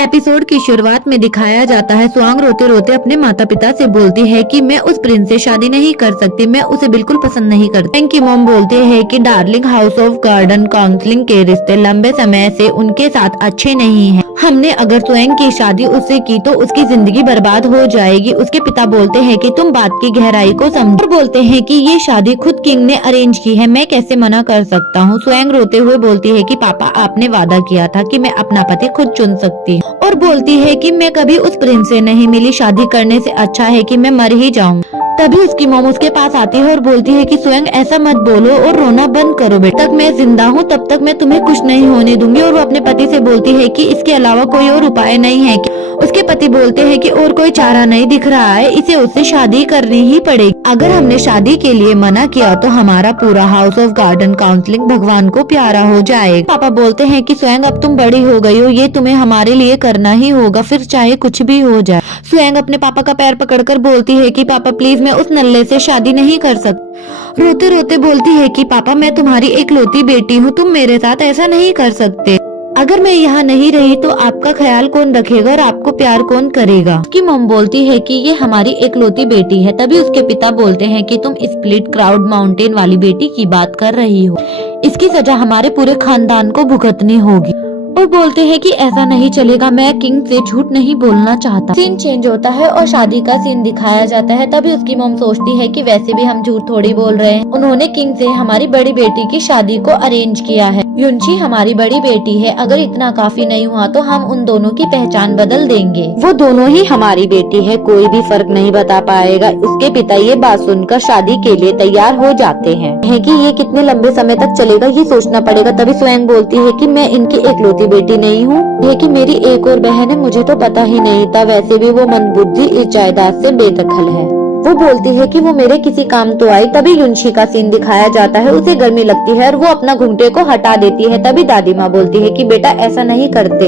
Episode की शुरुआत में दिखाया जाता है स्वांग रोते रोते अपने माता पिता से बोलती है कि मैं उस प्रिंस से शादी नहीं कर सकती, मैं उसे बिल्कुल पसंद नहीं करती। स्वयं की मॉम बोलते हैं कि darling, house of garden counselling के रिश्ते लंबे समय से उनके साथ अच्छे नहीं हैं। हमने अगर स्वयं की शादी उससे की तो उसकी जिंदगी बर्बाद हो जाएगी। उसके पिता बोलते हैं कि तुम बात की गहराई को समझो, और बोलते हैं कि ये शादी खुद किंग ने अरेंज की है, मैं कैसे मना कर सकता हूँ। स्वयं रोते हुए बोलती है कि पापा, आपने वादा किया था कि मैं अपना पति खुद चुन सकती हूँ, और बोलती है कि मैं कभी उस प्रिंस से नहीं मिली, शादी करने से अच्छा है कि मैं मर ही जाऊं। तभी उसकी मॉम उसके पास आती है और बोलती है कि स्वयं ऐसा मत बोलो और रोना बंद करो बेटा, तक मैं जिंदा हूँ तब तक मैं तुम्हें कुछ नहीं होने दूंगी। और वो अपने पति से बोलती है कि इसके अलावा कोई और उपाय नहीं है क्या? उसके पति बोलते हैं कि और कोई चारा नहीं दिख रहा है, इसे उससे शादी करनी ही पड़ेगी। अगर हमने शादी के लिए मना किया तो हमारा पूरा हाउस ऑफ गार्डन काउंसलिंग भगवान को प्यारा हो जाएगा। पापा बोलते हैं कि स्वयं अब तुम बड़ी हो गई हो, ये तुम्हें हमारे लिए करना ही होगा, फिर चाहे कुछ भी हो जाए। स्वयं अपने पापा का पैर पकड़कर बोलती है कि पापा प्लीज, मैं उस नल्ले से शादी नहीं कर सकती। रोते रोते बोलती है कि पापा, मैं तुम्हारी एकलौती बेटी हूँ, तुम मेरे साथ ऐसा नहीं कर सकते। अगर मैं यहाँ नहीं रही तो आपका ख्याल कौन रखेगा और आपको प्यार कौन करेगा? उसकी मॉम बोलती है कि ये हमारी एकलौती बेटी है। तभी उसके पिता बोलते हैं कि तुम स्प्लिट क्राउड माउंटेन वाली बेटी की बात कर रही हो, इसकी सजा हमारे पूरे खानदान को भुगतनी होगी। और बोलते हैं कि ऐसा नहीं चलेगा, मैं किंग से झूठ नहीं बोलना चाहता। सीन चेंज होता है और शादी का सीन दिखाया जाता है। तभी उसकी मॉम सोचती है कि वैसे भी हम झूठ थोड़ी बोल रहे हैं, उन्होंने किंग से हमारी बड़ी बेटी की शादी को अरेंज किया है। युनशी हमारी बड़ी बेटी है, अगर इतना काफी नहीं हुआ तो हम उन दोनों की पहचान बदल देंगे। वो दोनों ही हमारी बेटी है, कोई भी फर्क नहीं बता पाएगा। उसके पिता ये बात सुनकर शादी के लिए तैयार हो जाते हैं कि ये कितने लंबे समय तक चलेगा ये सोचना पड़ेगा। तभी स्वयं बोलती है कि मैं इनकी एकलौती बेटी नहीं हूँ, ये कि मेरी एक और बहन है, मुझे तो पता ही नहीं था। वैसे भी वो मंदबुद्धि इस जायदाद से बेदखल है। वो बोलती है कि वो मेरे किसी काम तो आई। तभी युनशी का सीन दिखाया जाता है, उसे गर्मी लगती है और वो अपना घुंघटे को हटा देती है। तभी दादी माँ बोलती है कि बेटा ऐसा नहीं करते,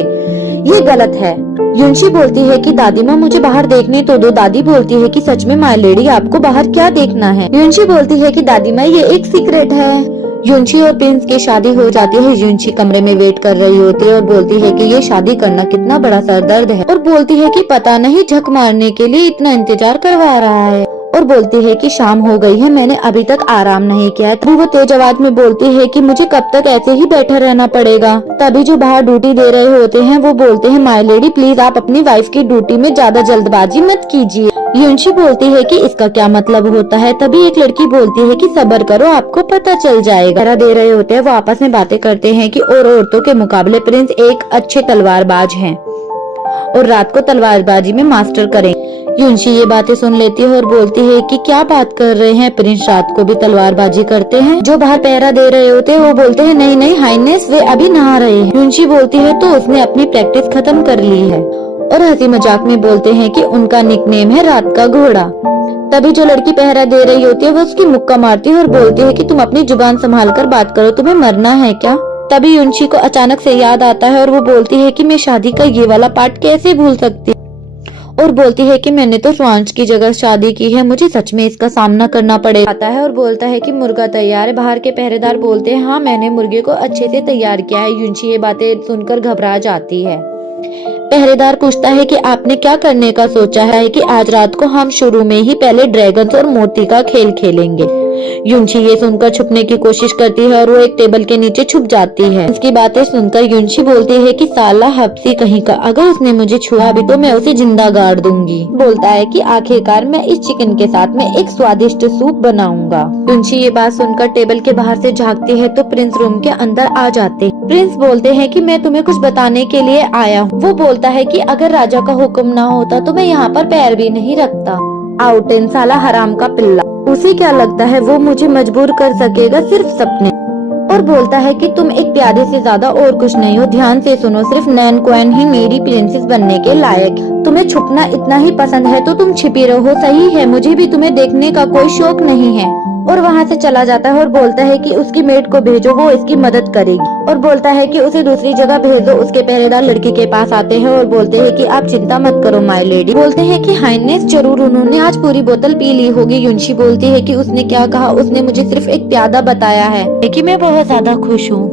ये गलत है। युनशी बोलती है कि दादी माँ मुझे बाहर देखने तो दो। दादी बोलती है कि सच में माय लेडी, आपको बाहर क्या देखना है? युनशी बोलती है कि दादी माँ ये एक सीक्रेट है। युनशी और प्रिंस की शादी हो जाती है। युनशी कमरे में वेट कर रही होती है और बोलती है कि ये शादी करना कितना बड़ा सरदर्द है, और बोलती है कि पता नहीं झक मारने के लिए इतना इंतजार करवा रहा है। और बोलती है कि शाम हो गई है, मैंने अभी तक आराम नहीं किया है। तभी वो तेज आवाज में बोलती है कि मुझे कब तक ऐसे ही बैठा रहना पड़ेगा। तभी जो बाहर ड्यूटी दे रहे होते हैं वो बोलते हैं, माय लेडी प्लीज आप अपनी वाइफ की ड्यूटी में ज्यादा जल्दबाजी मत कीजिए। युनशी बोलती है कि इसका क्या मतलब होता है? तभी एक लड़की बोलती है कि सब्र करो, आपको पता चल जाएगा। दे रहे होते हैं, वो आपस में बातें करते हैं कि और औरतों के मुकाबले प्रिंस एक अच्छे तलवारबाज हैं और रात को तलवारबाजी में मास्टर करें। युनशी ये बातें सुन लेती है और बोलती है कि क्या बात कर रहे हैं, प्रिंस रात को भी तलवारबाजी करते हैं। जो बाहर पहरा दे रहे होते हैं वो बोलते हैं नहीं नहीं हाइनेस, वे अभी नहा रहे हैं। युनशी बोलती है तो उसने अपनी प्रैक्टिस खत्म कर ली है, और हंसी मजाक में बोलते हैं कि उनका निकनेम है रात का घोड़ा। तभी जो लड़की पहरा दे रही होती है वो उसकी मुक्का मारती है और बोलती है कि तुम अपनी जुबान संभाल कर बात करो, तुम्हें मरना है क्या? तभी युनशी को अचानक से याद आता है और वो बोलती है कि मैं शादी का ये वाला पार्ट कैसे भूल सकती, और बोलती है कि मैंने तो स्वांश की जगह शादी की है, मुझे सच में इसका सामना करना पड़ेगा। आता है और बोलता है कि मुर्गा तैयार है। बाहर के पहरेदार बोलते हैं हाँ मैंने मुर्गे को अच्छे से तैयार किया है। युनशी ये बातें सुनकर घबरा जाती है। पहरेदार पूछता है कि आपने क्या करने का सोचा है? कि आज रात को हम शुरू में ही पहले ड्रैगन्स और मोती का खेल खेलेंगे। युनशी ये सुनकर छुपने की कोशिश करती है और वो एक टेबल के नीचे छुप जाती है। इसकी बातें सुनकर युनशी बोलती है कि साला हब्सी कहीं का, अगर उसने मुझे छुआ भी तो मैं उसे जिंदा गाड़ दूंगी। बोलता है कि आखिरकार मैं इस चिकन के साथ में एक स्वादिष्ट सूप बनाऊंगा। युनशी ये बात सुनकर टेबल के बाहर से झांकती है तो प्रिंस रूम के अंदर आ जाते हैं। प्रिंस बोलते हैं कि मैं तुम्हें कुछ बताने के लिए आया हूँ। वो बोलता है कि अगर राजा का हुक्म ना होता तो मैं यहाँ पर पैर भी नहीं रखता। आउटेन साला हराम का पिल्ला, उसे क्या लगता है वो मुझे मजबूर कर सकेगा सिर्फ सपने। और बोलता है कि तुम एक प्यादे से ज्यादा और कुछ नहीं हो, ध्यान से सुनो, सिर्फ नैन क्वीन ही मेरी प्रिंसेस बनने के लायक। तुम्हें छुपना इतना ही पसंद है तो तुम छिपी रहो, सही है, मुझे भी तुम्हें देखने का कोई शौक नहीं है। और वहाँ से चला जाता है और बोलता है कि उसकी मेड को भेजो, वो इसकी मदद करेगी। और बोलता है कि उसे दूसरी जगह भेज दो। उसके पहरेदार लड़की के पास आते हैं और बोलते हैं कि आप चिंता मत करो माय लेडी। बोलते हैं कि हाइनेस जरूर उन्होंने आज पूरी बोतल पी ली होगी। युनशी बोलती है कि उसने क्या कहा? उसने मुझे सिर्फ एक प्यादा बताया है कि मैं बहुत ज्यादा खुश हूँ।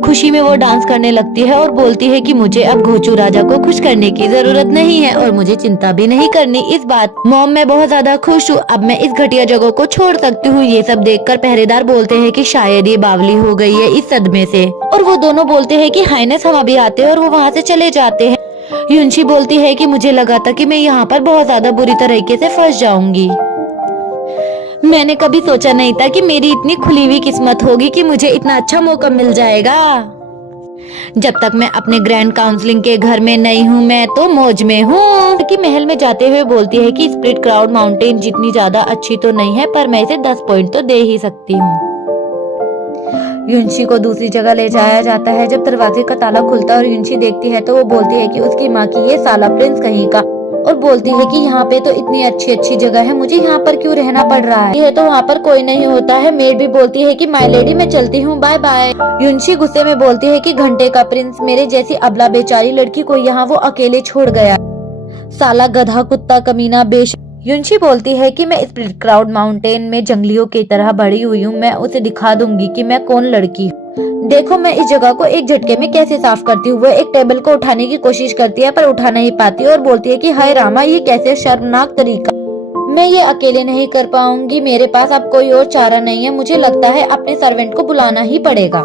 खुशी में वो डांस करने लगती है और बोलती है कि मुझे अब घोचू राजा को खुश करने की जरूरत नहीं है और मुझे चिंता भी नहीं करनी। इस बात मॉम मैं बहुत ज्यादा खुश हूँ, अब मैं इस घटिया जगह को छोड़ सकती हूँ। ये सब देखकर पहरेदार बोलते हैं कि शायद ये बावली हो गई है इस सदमे से, और वो दोनों बोलते हैं कि हाइनेस हम अभी आते हैं, और वो वहाँ से चले जाते हैं। युनशी बोलती है कि मुझे लगा था कि मैं यहाँ पर बहुत ज्यादा बुरी तरीके से फंस जाऊंगी। मैंने कभी सोचा नहीं था कि मेरी इतनी खुली हुई किस्मत होगी कि मुझे इतना अच्छा मौका मिल जाएगा। जब तक मैं अपने ग्रैंड काउंसलिंग के घर में नहीं हूँ मैं तो मौज में हूँ। कि महल में जाते हुए बोलती है कि स्प्लिट क्लाउड माउंटेन जितनी ज्यादा अच्छी तो नहीं है, पर मैं इसे 10 पॉइंट तो दे ही सकती हूँ। युनशी को दूसरी जगह ले जाया जाता है। जब दरवाजे का ताला खुलता है और युनशी देखती है तो वो बोलती है कि उसकी माँ की ये साला प्रिंस कहीं का, और बोलती है कि यहाँ पे तो इतनी अच्छी अच्छी जगह है, मुझे यहाँ पर क्यों रहना पड़ रहा है, ये तो वहाँ पर कोई नहीं होता है। मेड भी बोलती है कि माय लेडी मैं चलती हूँ, बाय बाय। युनशी गुस्से में बोलती है कि घंटे का प्रिंस मेरे जैसी अबला बेचारी लड़की को यहाँ वो अकेले छोड़ गया, साला गधा कुत्ता कमीना बेश। युनशी बोलती है कि मैं स्प्लिट क्लाउड माउंटेन में जंगलियों की तरह बड़ी हुई हूँ, मैं उसे दिखा दूंगी कि मैं कौन लड़की हूँ। देखो मैं इस जगह को एक झटके में कैसे साफ करती हूँ। वो एक टेबल को उठाने की कोशिश करती है पर उठा नहीं पाती और बोलती है कि हाय रामा ये कैसे शर्मनाक तरीका, मैं ये अकेले नहीं कर पाऊंगी, मेरे पास अब कोई और चारा नहीं है, मुझे लगता है अपने सर्वेंट को बुलाना ही पड़ेगा।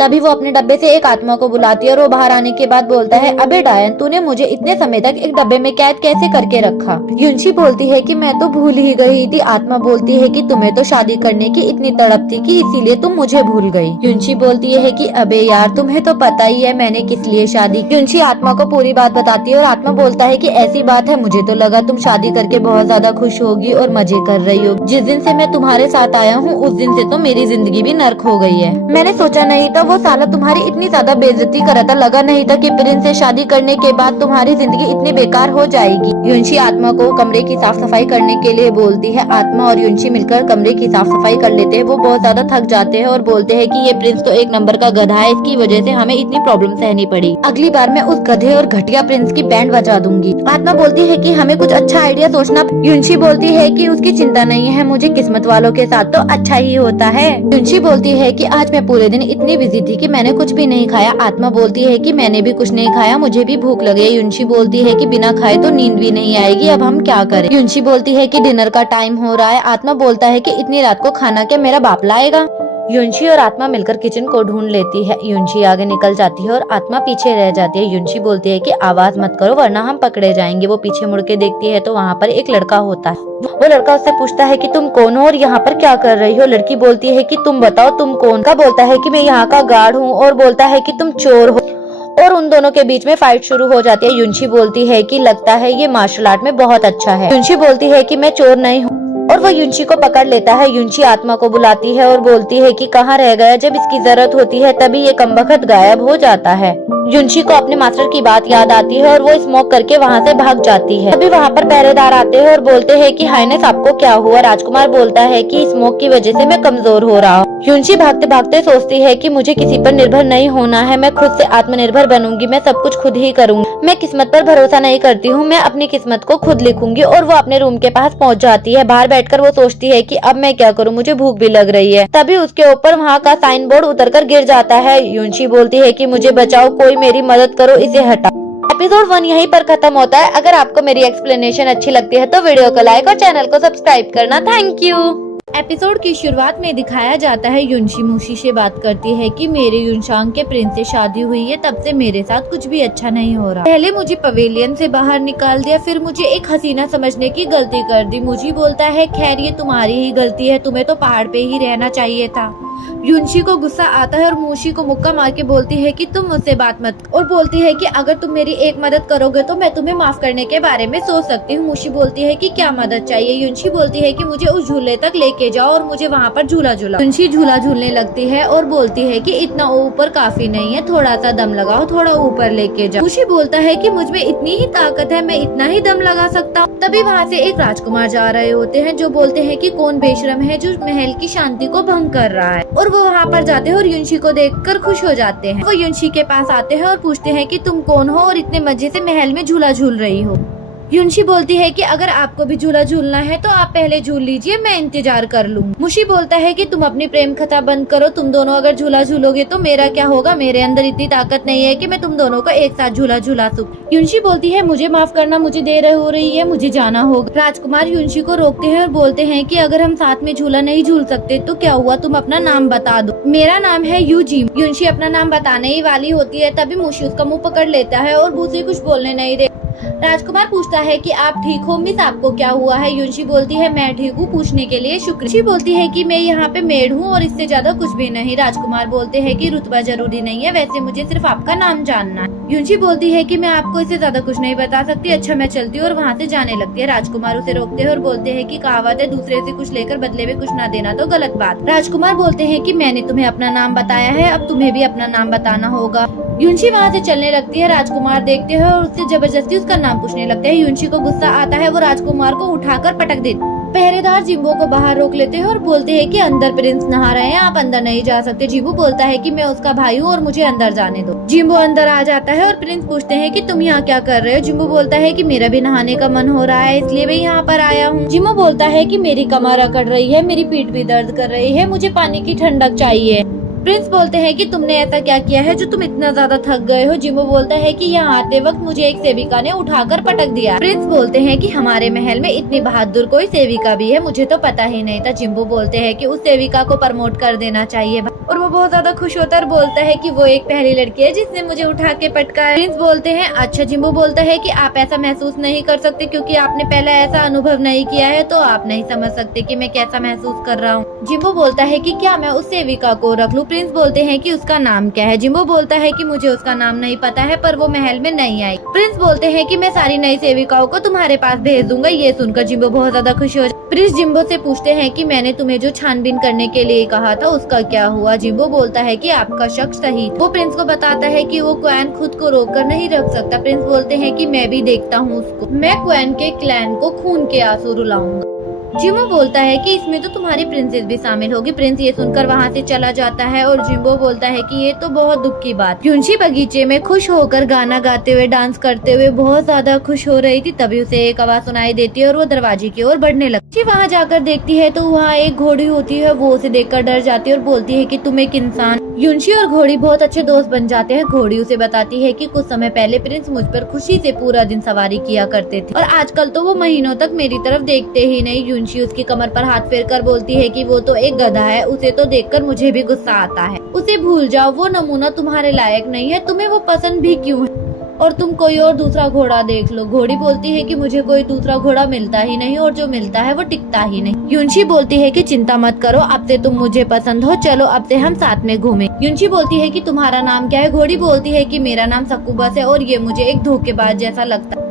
तभी वो अपने डब्बे से एक आत्मा को बुलाती है और वो बाहर आने के बाद बोलता है, अबे डायन तूने मुझे इतने समय तक एक डब्बे में कैद कैसे करके रखा। युनशी बोलती है कि मैं तो भूल ही गई थी। आत्मा बोलती है कि तुम्हें तो शादी करने की इतनी तड़प थी कि इसीलिए तुम मुझे भूल गई। युनशी बोलती है कि अबे यार तुम्हें तो पता ही है मैंने किस लिए शादी। युनशी आत्मा को पूरी बात बताती है और आत्मा बोलता है कि ऐसी बात है, मुझे तो लगा तुम शादी करके बहुत ज्यादा खुश होगी और मजे कर रही हो। जिस दिन से मैं तुम्हारे साथ आया हूँ उस दिन से तो मेरी जिंदगी भी नर्क हो गई है। मैंने सोचा नहीं था वो साला तुम्हारी इतनी ज्यादा बेइज्जती करा था, लगा नहीं था कि प्रिंस से शादी करने के बाद तुम्हारी जिंदगी इतनी बेकार हो जाएगी। युनशी आत्मा को कमरे की साफ सफाई करने के लिए बोलती है। आत्मा और युनशी मिलकर कमरे की साफ सफाई कर लेते हैं। वो बहुत ज्यादा थक जाते हैं और बोलते हैं कि ये प्रिंस तो एक नंबर का गधा है, इसकी वजह से हमें इतनी प्रॉब्लम सहनी पड़ी, अगली बार मैं उस गधे और घटिया प्रिंस की बैंड बजा दूंगी। आत्मा बोलती है कि हमें कुछ अच्छा आइडिया सोचना। युनशी बोलती है कि उसकी चिंता नहीं है, मुझे किस्मत वालों के साथ तो अच्छा ही होता है। युनशी बोलती है कि आज मैं पूरे दिन इतनी बिजी थी कि मैंने कुछ भी नहीं खाया। आत्मा बोलती है कि मैंने भी कुछ नहीं खाया, मुझे भी भूख लगी है। युनशी बोलती है कि बिना खाए तो नींद भी नहीं आएगी, अब हम क्या करें। युनशी बोलती है कि डिनर का टाइम हो रहा है। आत्मा बोलता है कि इतनी रात को खाना क्या मेरा बाप लाएगा। युनशी और आत्मा मिलकर किचन को ढूंढ लेती है। युनशी आगे निकल जाती है और आत्मा पीछे रह जाती है। युनशी बोलती है कि आवाज मत करो वरना हम पकड़े जाएंगे। वो पीछे मुड़ के देखती है तो वहाँ पर एक लड़का होता है। वो लड़का उससे पूछता है कि तुम कौन हो और यहाँ पर क्या कर रही हो। लड़की बोलती है कि तुम बताओ तुम कौन। का बोलता है कि मैं यहाँ का गार्ड हूँ और बोलता है कि तुम चोर हो, और उन दोनों के बीच में फाइट शुरू हो जाती है। युनशी बोलती है कि लगता है ये मार्शल आर्ट में बहुत अच्छा है। युनशी बोलती है कि मैं चोर नहीं हूँ और वो युनशी को पकड़ लेता है। युनशी आत्मा को बुलाती है और बोलती है कि कहाँ रह गया, जब इसकी जरूरत होती है तभी ये कमबख्त गायब हो जाता है। युनशी को अपने मास्टर की बात याद आती है और वो स्मोक करके वहाँ से भाग जाती है। तभी वहाँ पर पहरेदार आते हैं और बोलते हैं कि हाइनेस आपको क्या हुआ। राजकुमार बोलता है कि स्मोक की वजह से मैं कमजोर हो रहा हूँ। युनशी भागते भागते सोचती है कि मुझे किसी पर निर्भर नहीं होना है, मैं खुद से आत्मनिर्भर बनूंगी, मैं सब कुछ खुद ही करूंगी। मैं किस्मत पर भरोसा नहीं करती हूँ, मैं अपनी किस्मत को खुद लिखूंगी। और वो अपने रूम के पास पहुँच जाती है। बाहर बैठकर वो सोचती है कि अब मैं क्या करूँ, मुझे भूख भी लग रही है। तभी उसके ऊपर वहाँ का साइन बोर्ड उतरकर गिर जाता है। युनशी बोलती है कि मुझे बचाओ, कोई मेरी मदद करो, इसे हटाओ। एपिसोड 1 यहीं पर खत्म होता है। अगर आपको मेरी एक्सप्लेनेशन अच्छी लगती है तो वीडियो को लाइक और चैनल को सब्सक्राइब करना। Thank you. एपिसोड की शुरुआत में दिखाया जाता है युनशी मूशी से बात करती है कि मेरे युनशांग के प्रिंस से शादी हुई है, तब से मेरे साथ कुछ भी अच्छा नहीं हो रहा। पहले मुझे पवेलियन से बाहर निकाल दिया, फिर मुझे एक हसीना समझने की गलती कर दी। मुझे बोलता है खैर ये तुम्हारी ही गलती है, तुम्हें तो पहाड़ पे ही रहना चाहिए था। युनशी को गुस्सा आता है और मूशी को मुक्का मार के बोलती है कि तुम मुझसे बात मत, और बोलती है कि अगर तुम मेरी एक मदद करोगे तो मैं तुम्हें माफ करने के बारे में सोच सकती हूँ। मूशी बोलती है कि क्या मदद चाहिए। युनशी बोलती है कि मुझे उस झूले तक लेके जाओ और मुझे वहाँ पर झूला झूला। युनशी झूला झूलने लगती है और बोलती है कि इतना ऊपर काफी नहीं है, थोड़ा सा दम लगाओ, थोड़ा ऊपर लेके जाओ। मूशी बोलता है कि मुझ में इतनी ही ताकत है, मैं इतना ही दम लगा सकता हूँ। तभी वहाँ से एक राजकुमार जा रहे होते हैं जो बोलते हैं कि कौन बेशरम है जो महल की शांति को भंग कर रहा है, और वो वहाँ पर जाते हैं और युनशी को देखकर खुश हो जाते हैं। वो युनशी के पास आते हैं और पूछते हैं कि तुम कौन हो और इतने मजे से महल में झूला झूल रही हो। युनशी बोलती है कि अगर आपको भी झूला झूलना है तो आप पहले झूल लीजिए, मैं इंतजार कर लूँ। मुशी बोलता है कि तुम अपनी प्रेम कथा बंद करो, तुम दोनों अगर झूला झूलोगे तो मेरा क्या होगा, मेरे अंदर इतनी ताकत नहीं है कि मैं तुम दोनों को एक साथ झूला झूला सकूं। युनशी बोलती है मुझे माफ करना, मुझे देर हो रही है, मुझे जाना होगा। राजकुमार युनशी को रोकते हैं और बोलते हैं कि अगर हम साथ में झूला नहीं झूल सकते तो क्या हुआ, तुम अपना नाम बता दो। मेरा नाम है यूजी। युनशी अपना नाम बताने ही वाली होती है, तभी मुशी उसका मुंह पकड़ लेता है और उसे कुछ बोलने नहीं दे। राजकुमार पूछता है कि आप ठीक हो मिस, आपको क्या हुआ है। युनशी बोलती है मैं ठीक हूँ, पूछने के लिए शुक्रिया। युनशी बोलती है कि मैं यहाँ पे मेड हूँ और इससे ज्यादा कुछ भी नहीं। राजकुमार बोलते हैं कि रुतबा जरूरी नहीं है, वैसे मुझे सिर्फ आपका नाम जानना है। युनशी बोलती है कि मैं आपको इससे ज्यादा कुछ नहीं बता सकती, अच्छा मैं चलती हूँ और वहाँ से जाने लगती है। राजकुमार उसे रोकते हैं और बोलते हैं कि कहावत है दूसरे से कुछ लेकर बदले में कुछ ना देना तो गलत बात। राजकुमार बोलते हैं कि मैंने तुम्हें अपना नाम बताया है, अब तुम्हें भी अपना नाम बताना होगा। युनशी वहाँ से चलने लगती है। राजकुमार देखते हैं और उससे जबरदस्ती उसका नाम पूछने लगते हैं। युनशी को गुस्सा आता है, वो राजकुमार को उठाकर पटक देते। पहरेदार जिम्बो को बाहर रोक लेते हैं और बोलते हैं कि अंदर प्रिंस नहा रहे हैं, आप अंदर नहीं जा सकते। जिम्बो बोलता है कि मैं उसका भाई हूँ और मुझे अंदर जाने दो। जिम्बो अंदर आ जाता है और प्रिंस पूछते हैं कि तुम यहाँ क्या कर रहे हो। जिम्बो बोलता है कि मेरा भी नहाने का मन हो रहा है, इसलिए मैं यहाँ पर आया हूँ। जिम्बो बोलता है कि मेरी कमर अकड़ रही है, मेरी पीठ भी दर्द कर रही है, मुझे पानी की ठंडक चाहिए। प्रिंस बोलते हैं कि तुमने ऐसा क्या किया है जो तुम इतना ज्यादा थक गए हो। जिम्बो बोलता है कि यहाँ आते वक्त मुझे एक सेविका ने उठाकर पटक दिया। प्रिंस बोलते हैं कि हमारे महल में इतनी बहादुर कोई सेविका भी है, मुझे तो पता ही नहीं था। जिम्बो बोलते हैं कि उस सेविका को प्रमोट कर देना चाहिए और वो बहुत ज्यादा खुश होता है और बोलता है कि वो एक पहली लड़की है जिसने मुझे उठा के पटका है। प्रिंस बोलते हैं अच्छा। जिम्बो बोलता है कि आप ऐसा महसूस नहीं कर सकते क्योंकि आपने पहले ऐसा अनुभव नहीं किया है, तो आप नहीं समझ सकते कि मैं कैसा महसूस कर रहा हूँ। जिम्बो बोलता है कि क्या मैं उस सेविका को रख लूं। प्रिंस बोलते हैं कि उसका नाम क्या है। जिम्बो बोलता है कि मुझे उसका नाम नहीं पता है, पर वो महल में नहीं आई। प्रिंस बोलते हैं कि मैं सारी नई सेविकाओं को तुम्हारे पास भेज दूंगा। ये सुनकर जिम्बो बहुत ज्यादा खुश हो जाता है। प्रिंस जिम्बो से पूछते हैं कि मैंने तुम्हें जो छानबीन करने के लिए कहा था उसका क्या हुआ। जिम्बो बोलता है कि आपका शक सही। वो प्रिंस को बताता है कि वो क्वैन खुद को रोककर नहीं रख सकता। प्रिंस बोलते हैं कि मैं भी देखता हूँ उसको, मैं क्वैन के क्लैन को खून के आंसू रुलाऊंगा। जिम्बो बोलता है कि इसमें तो तुम्हारी प्रिंसेस भी शामिल होगी। प्रिंस ये सुनकर वहाँ से चला जाता है और जिम्बो बोलता है कि ये तो बहुत दुख की बात। युनशी बगीचे में खुश होकर गाना गाते हुए डांस करते हुए बहुत ज्यादा खुश हो रही थी, तभी उसे एक आवाज सुनाई देती है और वो दरवाजे की ओर बढ़ने लगती है। वहाँ जाकर देखती है तो वहाँ एक घोड़ी होती है, वो उसे देखकर डर जाती है और बोलती है कि तुम एक इंसान। युनशी और घोड़ी बहुत अच्छे दोस्त बन जाते हैं। घोड़ी उसे बताती है कि कुछ समय पहले प्रिंस मुझ पर खुशी से पूरा दिन सवारी किया करते थे और आजकल तो वो महीनों तक मेरी तरफ देखते ही नहीं। युनशी उसकी कमर पर हाथ फेरकर बोलती है कि वो तो एक गधा है, उसे तो देखकर मुझे भी गुस्सा आता है। उसे भूल जाओ, वो नमूना तुम्हारे लायक नहीं है, तुम्हें वो पसंद भी क्यों है, और तुम कोई और दूसरा घोड़ा देख लो। घोड़ी बोलती है कि मुझे कोई दूसरा घोड़ा मिलता ही नहीं और जो मिलता है वो टिकता ही नहीं। युनशी बोलती है कि चिंता मत करो, अब से तुम मुझे पसंद हो, चलो अब से हम साथ में घूमें। युनशी बोलती है कि तुम्हारा नाम क्या है। घोड़ी बोलती है कि मेरा नाम सक्कुबस है और ये मुझे एक धोखेबाज जैसा लगता है,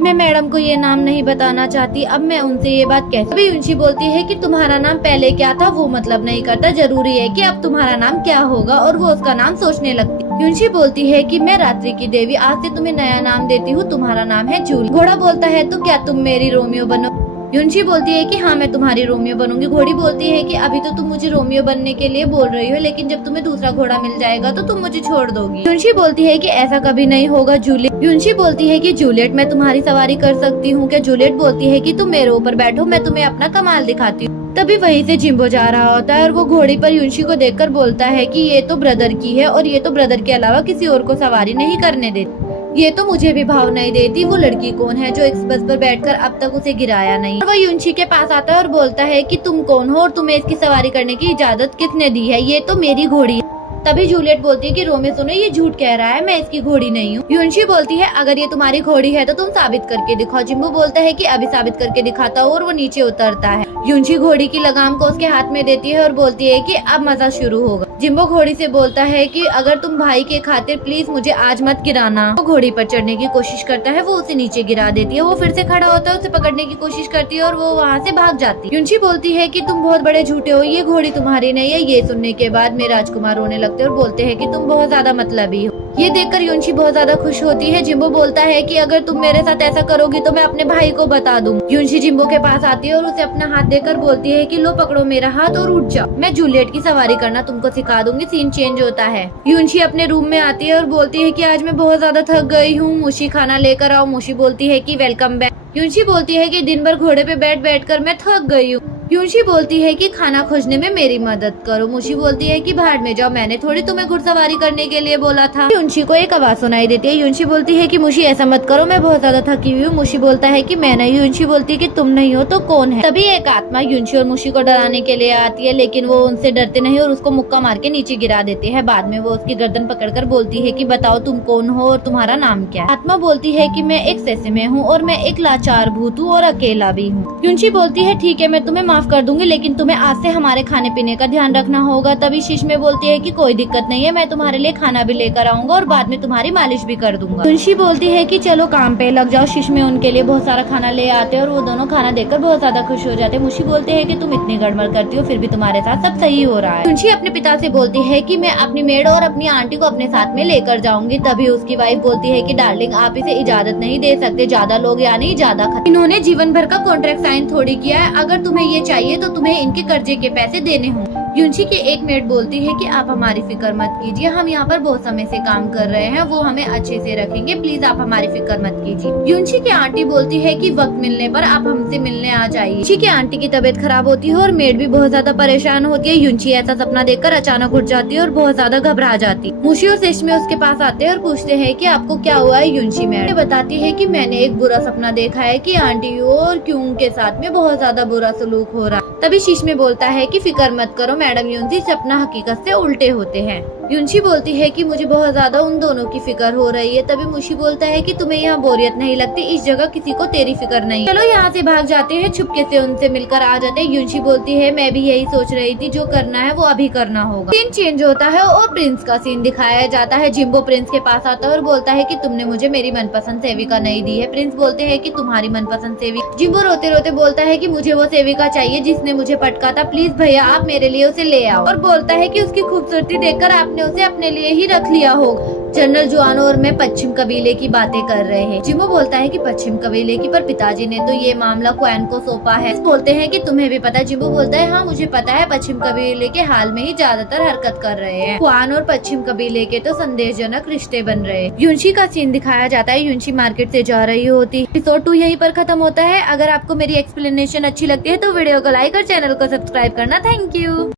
मैं मैडम को ये नाम नहीं बताना चाहती, अब मैं उनसे ये बात कैसे। अभी युनशी बोलती है कि तुम्हारा नाम पहले क्या था वो मतलब नहीं करता, जरूरी है कि अब तुम्हारा नाम क्या होगा, और वो उसका नाम सोचने लगती। युनशी बोलती है कि मैं रात्रि की देवी, आज से तुम्हें नया नाम देती हूँ, तुम्हारा नाम है जूली। घोड़ा बोलता है तो क्या तुम मेरी रोमियो बनो। युनशी बोलती है कि हाँ मैं तुम्हारी रोमियो बनूंगी। घोड़ी बोलती है कि अभी तो तुम मुझे रोमियो बनने के लिए बोल रही हो, लेकिन जब तुम्हें दूसरा घोड़ा मिल जाएगा तो तुम मुझे छोड़ दोगी। युनशी बोलती है कि ऐसा कभी नहीं होगा जूलियट। युनशी बोलती है कि जूलियट मैं तुम्हारी सवारी कर सकती हूँ क्या। जूलियट बोलती है कि तुम मेरे ऊपर बैठो, मैं तुम्हें अपना कमाल दिखाती हूँ। तभी वहीं से जिम्बो जा रहा होता है और वो घोड़ी पर युनशी को देखकर बोलता है कि ये तो ब्रदर की है और ये तो ब्रदर के अलावा किसी और को सवारी नहीं करने देती, ये तो मुझे भी भाव नहीं देती। वो लड़की कौन है जो इस बस पर बैठकर अब तक उसे गिराया नहीं। और वो युनशी के पास आता है और बोलता है कि तुम कौन हो और तुम्हें इसकी सवारी करने की इजाजत किसने दी है, ये तो मेरी घोड़ी है। तभी जूलियट बोलती है कि रोमियो सुनो, ये झूठ कह रहा है, मैं इसकी घोड़ी नहीं हूँ। युनशी बोलती है अगर ये तुम्हारी घोड़ी है तो तुम साबित करके दिखाओ। जिम्बो बोलता है कि अभी साबित करके दिखाता हूँ और वो नीचे उतरता है। युनशी घोड़ी की लगाम को उसके हाथ में देती है और बोलती है कि अब मजा शुरू होगा। जिम्बो घोड़ी से बोलता है कि अगर तुम भाई के खातिर प्लीज मुझे आज मत गिराना। वो घोड़ी पर चढ़ने की कोशिश करता है, वो उसे नीचे गिरा देती है। वो फिर से खड़ा होता है, उसे पकड़ने की कोशिश करती है और वो वहाँ से भाग जाती है। युनशी बोलती है कि तुम बहुत बड़े झूठे हो, ये घोड़ी तुम्हारी नहीं है। ये सुनने के बाद मेरे राजकुमार रोने लगते हैं और बोलते हैं कि तुम बहुत ज्यादा मतलबी हो। ये देखकर युनशी बहुत ज्यादा खुश होती है। जिम्बो बोलता है कि अगर तुम मेरे साथ ऐसा करोगी तो मैं अपने भाई को बता दूँ। युनशी जिम्बो के पास आती है और उसे अपना हाथ देकर बोलती है कि लो पकड़ो मेरा हाथ और उठ जाओ, मैं जूलियट की सवारी करना तुमको सिखा दूंगी। सीन चेंज होता है। युनशी अपने रूम में आती है और बोलती है कि आज मैं बहुत ज्यादा थक गई हूँ, मुशी खाना लेकर आओ। मुशी बोलती है कि वेलकम बैक। युनशी बोलती है कि दिन भर घोड़े पे बैठ बैठ कर मैं थक गई हूँ। युनशी बोलती है कि खाना खोजने में मेरी मदद करो। मुशी बोलती है कि भाड़ में जाओ, मैंने थोड़ी तुम्हें घुड़सवारी करने के लिए बोला था। युनशी को एक आवाज सुनाई देती है। युनशी बोलती है कि मुशी ऐसा मत करो, मैं बहुत ज्यादा थकी हुई हूँ। मुशी बोलता है कि मैं नहीं। युनशी बोलती है कि तुम नहीं हो तो कौन है। तभी एक आत्मा युनशी और मुशी को डराने के लिए आती है, लेकिन वो उनसे डरते नहीं और उसको मुक्का मार के नीचे गिरा देते हैं। बाद में वो उसकी गर्दन पकड़कर बोलती है कि बताओ तुम कौन हो और तुम्हारा नाम क्या है। आत्मा बोलती है कि मैं एक सैसे में हूँ और मैं एक लाचार भूत हूँ और अकेला भी हूँ। युनशी बोलती है ठीक है, मैं तुम्हें माफ कर दूंगी, लेकिन तुम्हें आज से हमारे खाने पीने का ध्यान रखना होगा। तभी शीश में बोलती है कि कोई दिक्कत नहीं है, मैं तुम्हारे लिए खाना भी लेकर आऊंगा और बाद में तुम्हारी मालिश भी कर दूंगा। युनशी बोलती है कि चलो काम पे लग जाओ। शीश में उनके लिए बहुत सारा खाना ले आते हैं और वो दोनों खाना देखकर बहुत ज्यादा खुश हो जाते हैं। मुशी बोलते है कि तुम इतनी गड़बड़ करती हो फिर भी तुम्हारे साथ सब सही हो रहा है। युनशी अपने पिता से बोलती है कि मैं अपनी मेड और अपनी आंटी को अपने साथ में लेकर जाऊंगी। तभी उसकी वाइफ बोलती है कि डार्लिंग आप इसे इजाजत नहीं दे सकते, ज्यादा लोग यानी ज्यादा खतरा। इन्होंने जीवन भर का कॉन्ट्रैक्ट साइन थोड़ी किया है, अगर तुम्हें ये चाहिए तो तुम्हें इनके कर्जे के पैसे देने होंगे। युनशी की एक मेड बोलती है कि आप हमारी फिक्र मत कीजिए, हम यहाँ पर बहुत समय से काम कर रहे हैं, वो हमें अच्छे से रखेंगे, प्लीज आप हमारी फिक्र मत कीजिए। युनशी की आंटी बोलती है कि वक्त मिलने पर आप हमसे मिलने आ जाइए। युनशी की आंटी की तबीयत खराब होती है और मेड भी बहुत ज्यादा परेशान होती है। युनशी ऐसा सपना देखकर अचानक उठ जाती है और बहुत ज्यादा घबरा जाती है। मुशी और सेश्मी उसके पास आते हैं और पूछते हैं कि आपको क्या हुआ है। युनशी मेड बताती है कि मैंने एक बुरा सपना देखा है कि आंटी और क्यूंग के साथ में बहुत ज्यादा बुरा सलूक हो रहा है। तभी शीश में बोलता है कि फिक्र मत करो मैडम, युनशी सपना हकीकत से उल्टे होते हैं। युनशी बोलती है कि मुझे बहुत ज्यादा उन दोनों की फिक्र हो रही है। तभी मुशी बोलता है कि तुम्हें यहाँ बोरियत नहीं लगती, इस जगह किसी को तेरी फिक्र नहीं। चलो यहाँ से भाग जाते हैं, छुपके से उनसे मिलकर आ जाते हैं। युनशी बोलती है मैं भी यही सोच रही थी, जो करना है वो अभी करना होगा। सीन चेंज होता है और प्रिंस का सीन दिखाया जाता है। जिम्बो प्रिंस के पास आता है और बोलता है कि तुमने मुझे मेरी मनपसंद सेविका नहीं दी है। प्रिंस बोलते हैं कि तुम्हारी मनपसंद सेविका। जिम्बो रोते रोते बोलता है कि मुझे वो सेविका चाहिए जिसने मुझे पटका था, प्लीज भैया आप मेरे लिए उसे ले आओ। और बोलता है कि उसकी खूबसूरती देखकर आपने उसे अपने लिए ही रख लिया होगा। जनरल जुआनो और मैं पश्चिम कबीले की बातें कर रहे हैं। जिम्बो बोलता है कि पश्चिम कबीले की, पर पिताजी ने तो ये मामला क्वैन को सौंपा है। बोलते हैं कि तुम्हें भी पता है। जिम्बो बोलता है हाँ मुझे पता है, पश्चिम कबीले के हाल में ही ज्यादातर हरकत कर रहे हैं। क्वैन और पश्चिम कबीले के तो संदेशजनक रिश्ते बन रहे हैं। युनशी का सीन दिखाया जाता है। युनशी मार्केट से जा रही होती। एपिसोड 2 यहीं पर खत्म होता है। अगर आपको मेरी एक्सप्लेनेशन अच्छी लगती है तो वीडियो को लाइक और चैनल को सब्सक्राइब करना। Thank you.